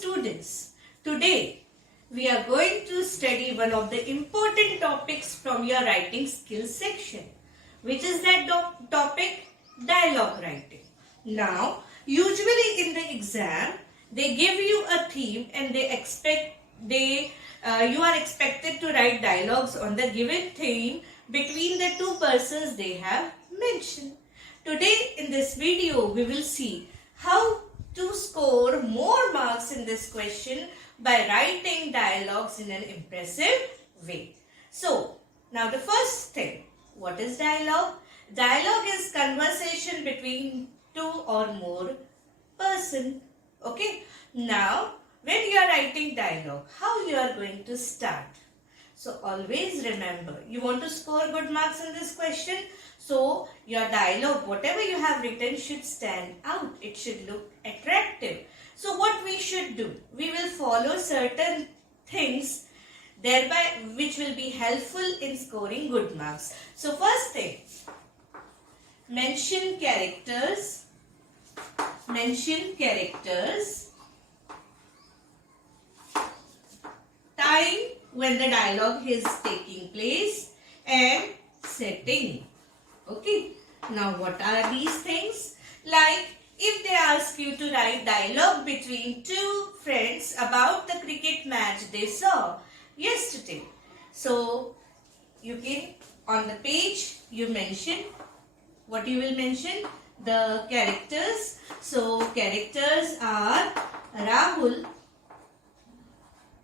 students, today we are going to study one of the important topics from your writing skills section, which is that topic dialogue writing. Now, usually in the exam, they give you a theme and you are expected to write dialogues on the given theme between the two persons they have mentioned. Today in this video, we will see how to score more marks in this question by writing dialogues in an impressive way. So, now the first thing, what is dialogue? Dialogue is conversation between two or more person. Okay. Now, when you are writing dialogue, how you are going to start? So, always remember, you want to score good marks in this question. So, your dialogue, whatever you have written, should stand out. It should look attractive. So, what we should do? We will follow certain things thereby which will be helpful in scoring good marks. So, first thing, mention characters. Mention characters. Time when the dialogue is taking place and setting. Okay. Now, what are these things? Like, if they ask you to write dialogue between two friends about the cricket match they saw yesterday. So, you can, on the page, you mention, what you will mention? The characters. So, characters are Rahul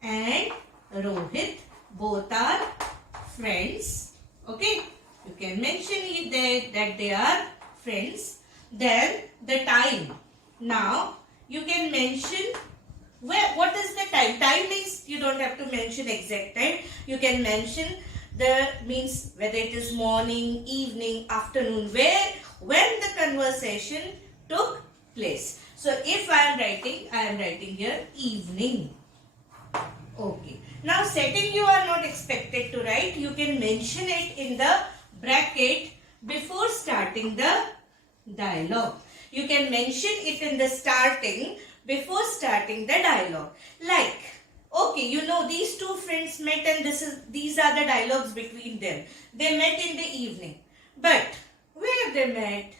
and Rohit. Both are friends. Okay. You can mention it that they are friends. Then the time. Now you can mention what is the time. Time means you don't have to mention exact time. You can mention the means whether it is morning, evening, afternoon, when the conversation took place. So if I am writing here evening. Okay. Now setting you are not expected to write. You can mention it in the bracket before starting the dialogue. You can mention it in the starting before starting the dialogue. Like, okay, you know these two friends met and these are the dialogues between them. They met in the evening. But where they met?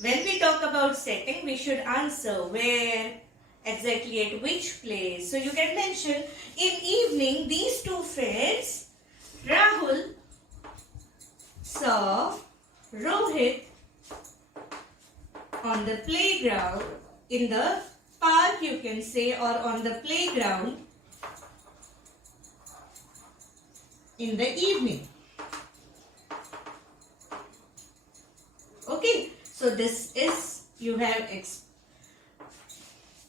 When we talk about setting, we should answer where, exactly at which place. So you can mention in evening these two friends, Rahul saw Rohit on the playground, in the park you can say, or on the playground in the evening. Okay, so this is, you have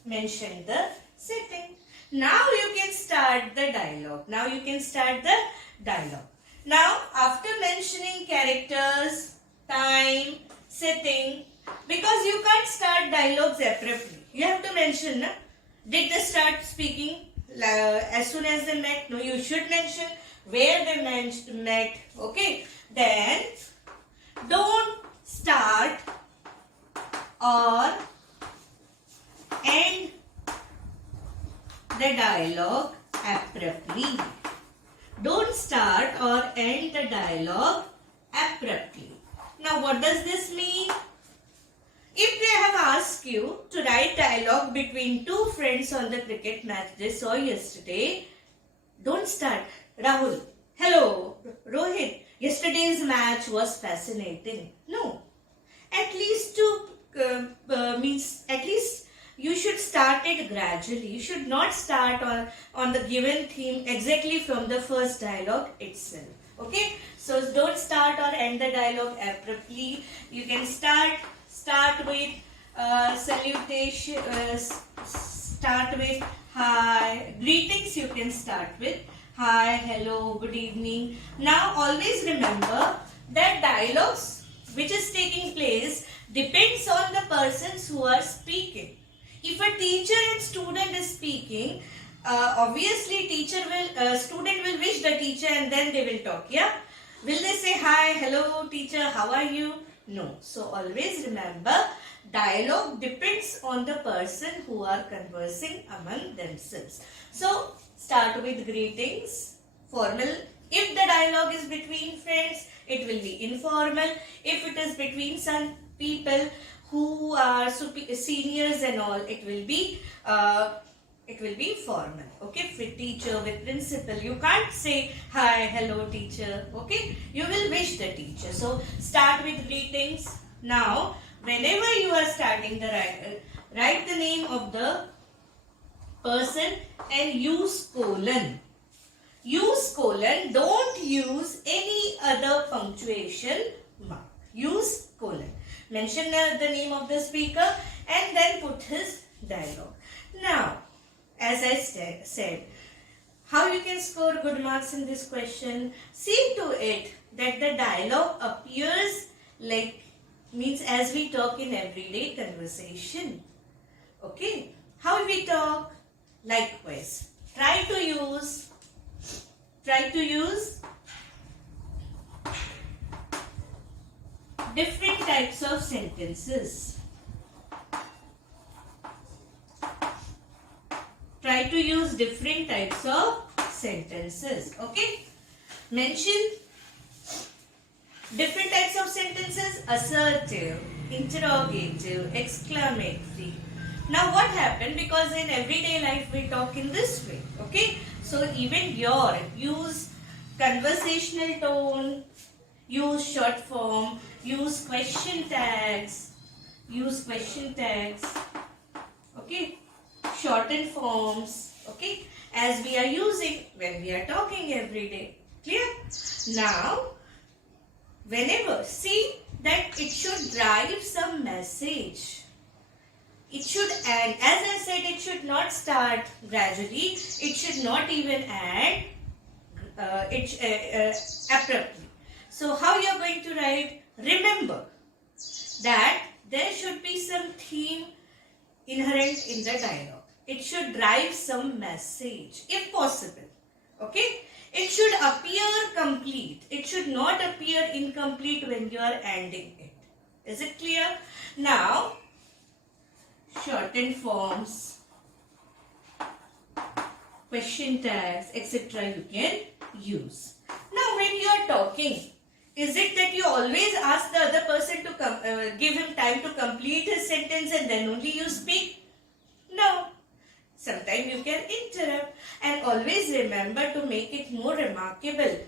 mentioned the setting. Now you can start the dialogue. Now, after mentioning characters, time, setting, because you can't start dialogues abruptly. You have to mention, did they start speaking as soon as they met? No, you should mention where they met. Okay. Then, don't start or end the dialogue abruptly. Don't start or end the dialogue abruptly. Now, what does this mean? If they have asked you to write dialogue between two friends on the cricket match they saw yesterday, don't start. Rahul, hello, Rohit, yesterday's match was fascinating. No. At least you should start it gradually. You should not start on the given theme exactly from the first dialogue itself. Okay. So don't start or end the dialogue abruptly. You can start with salutation. Start with hi. Greetings you can start with. Hi, hello, good evening. Now always remember that dialogues which is taking place depends on the persons who are speaking. If a teacher and student is speaking, obviously student will wish the teacher and then they will talk. Yeah. Will they say hi, hello teacher, how are you? No. So always remember, dialogue depends on the person who are conversing among themselves. So start with greetings, formal. If the dialogue is between friends, it will be informal. If it is between some people who are seniors and all, it will be formal. Okay, with teacher, with principal, you can't say hi, hello teacher. Okay, you will wish the teacher. So start with greetings. Now whenever you are starting the write the name of the person and use colon. Use colon, don't use any other punctuation mark. Use colon. Mention the name of the speaker and then put his dialogue. Now, as I said, how you can score good marks in this question? See to it that the dialogue appears like, means as we talk in everyday conversation. Okay, how we talk? Likewise, try to use different types of sentences. Try to use different types of sentences. Okay, mention different types of sentences: assertive, interrogative, exclamatory. Now what happened, because in everyday life we talk in this way. Okay, so even use conversational tone, use short form, use question tags, okay, shortened forms, okay, as we are using when we are talking every day. Clear? Now, whenever, see that it should drive some message. It should end. As I said, it should not start gradually. It should not even end abruptly. So how you are going to write? Remember that there should be some theme inherent in the dialogue. It should drive some message if possible. Okay? It should appear complete. It should not appear incomplete when you are ending it. Is it clear? Now, shortened forms, question tags, etc. you can use. Now, when you are talking, is it that you always ask the other person to give him time to complete his sentence and then only you speak? No. Sometimes you can interrupt, and always remember to make it more remarkable.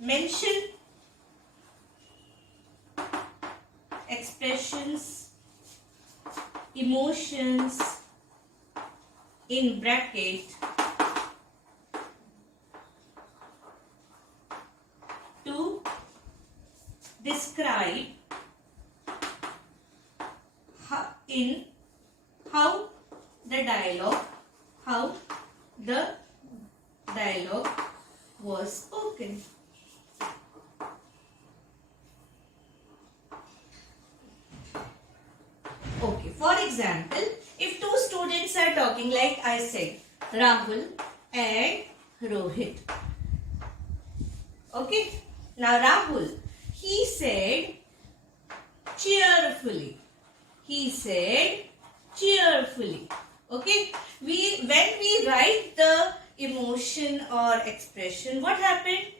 Mention expressions, emotions in bracket to describe how the dialogue was spoken. Okay, for example, if two students are talking, like I said, Rahul and Rohit. Okay, now Rahul, he said cheerfully. He said cheerfully. Okay, when we write the emotion or expression, what happened?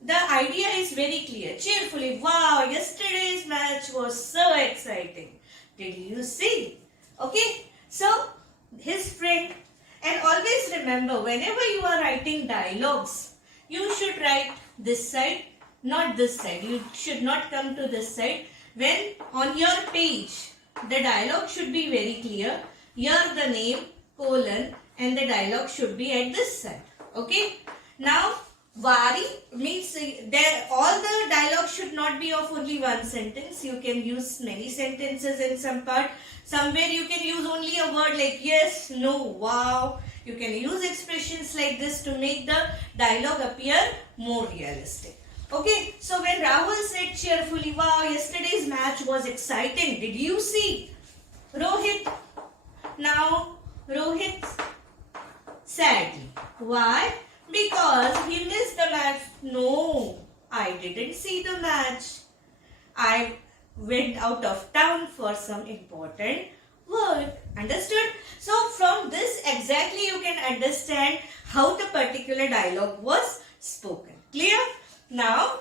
The idea is very clear. Cheerfully. Wow, yesterday's match was so exciting. Did you see? Okay, so his friend, and always remember, whenever you are writing dialogues, you should write this side, not this side. You should not come to this side. When on your page, the dialogue should be very clear. Here the name, colon, and the dialogue should be at this side. Okay. Now, Vari means all the dialogue should not be of only one sentence. You can use many sentences in some part. Somewhere you can use only a word like yes, no, wow. You can use expressions like this to make the dialogue appear more realistic. Okay, so when Rahul said cheerfully, wow, yesterday's match was exciting. Did you see? Rohit. Now, Rohit sadly. Why? Because he missed the match. No, I didn't see the match. went out of town for some important work. Understood? So from this exactly you can understand how the particular dialogue was spoken. Clear? Now,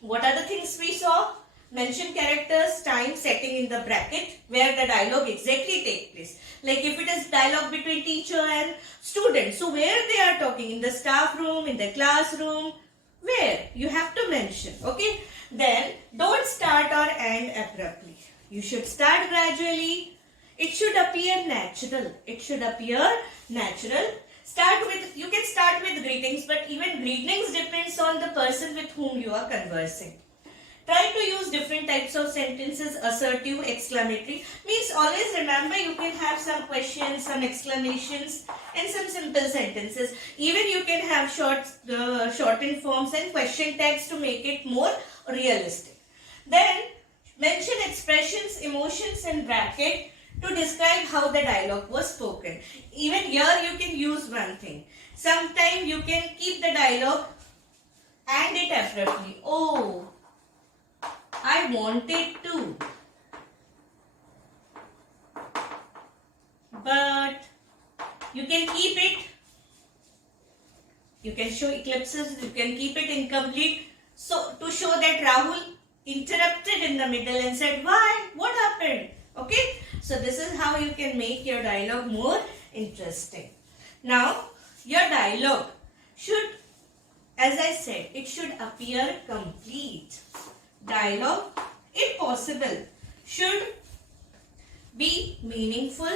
what are the things we saw? Mention characters, time, setting in the bracket where the dialogue exactly take place. Like if it is dialogue between teacher and student, so where they are talking, in the staff room, in the classroom, where you have to mention. Okay. Then don't start or end abruptly. You should start gradually. It should appear natural. It should appear natural. You can start with greetings, but even greetings depends on the person with whom you are conversing. Try to use different types of sentences, assertive, exclamatory. Means always remember you can have some questions, some exclamations and some simple sentences. Even you can have shortened forms and question tags to make it more realistic. Then mention expressions, emotions in bracket to describe how the dialogue was spoken. Even here you can use one thing. Sometimes you can keep the dialogue and it abruptly. Oh, I wanted to, but you can keep it, you can show ellipses, you can keep it incomplete. So to show that Rahul interrupted in the middle and said, why? What happened? Okay. So this is how you can make your dialogue more interesting. Now your dialogue should, as I said, it should appear complete. Dialogue, if possible, should be meaningful.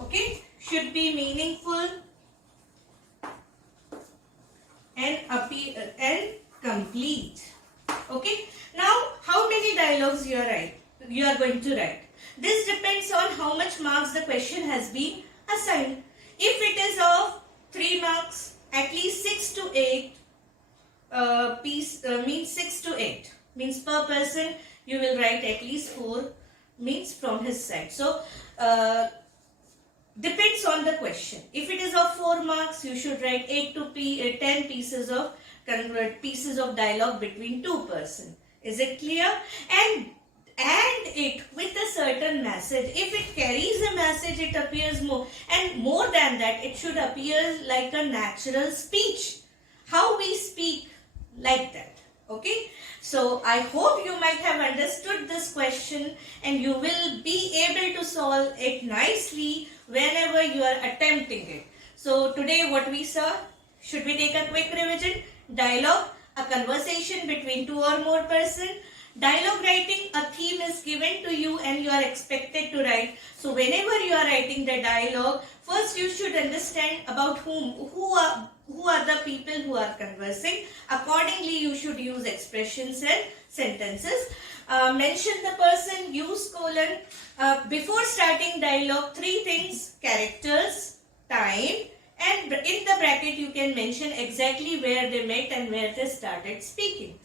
Okay, should be meaningful and appear and complete. Okay. Now, how many dialogues you are going to write? This depends on how much marks the question has been assigned. If it is of 3 marks, at least 6 to 8 means 6 to 8. Means per person you will write at least 4 means from his side. So depends on the question. If it is of 4 marks, you should write 8 to 10 pieces of dialogue between 2 persons. Is it clear? And it with a certain message. If it carries a message, it appears more. And more than that, it should appear like a natural speech. How we speak, like that. Okay. So I hope you might have understood this question and you will be able to solve it nicely whenever you are attempting it. So today what we saw, should we take a quick revision? Dialogue, a conversation between 2 or more persons. Dialogue writing, a theme is given to you and you are expected to write. So whenever you are writing the dialogue, first you should understand about who are the people who are conversing. Accordingly, you should use expressions and sentences. Mention the person, use colon. Before starting dialogue, 3 things: characters, time, and in the bracket you can mention exactly where they met and where they started speaking.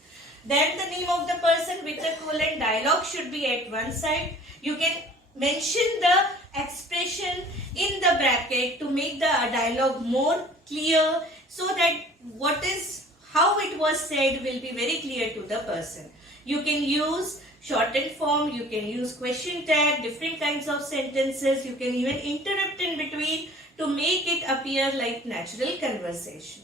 Then the name of the person with the colon. Dialogue should be at one side. You can mention the expression in the bracket to make the dialogue more clear, so that how it was said will be very clear to the person. You can use shortened form, you can use question tag, different kinds of sentences. You can even interrupt in between to make it appear like natural conversation.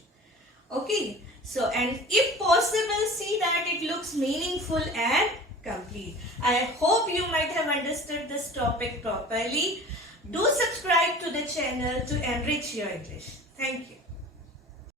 Okay. So, and if possible, see that it looks meaningful and complete. I hope you might have understood this topic properly. Do subscribe to the channel to enrich your English. Thank you.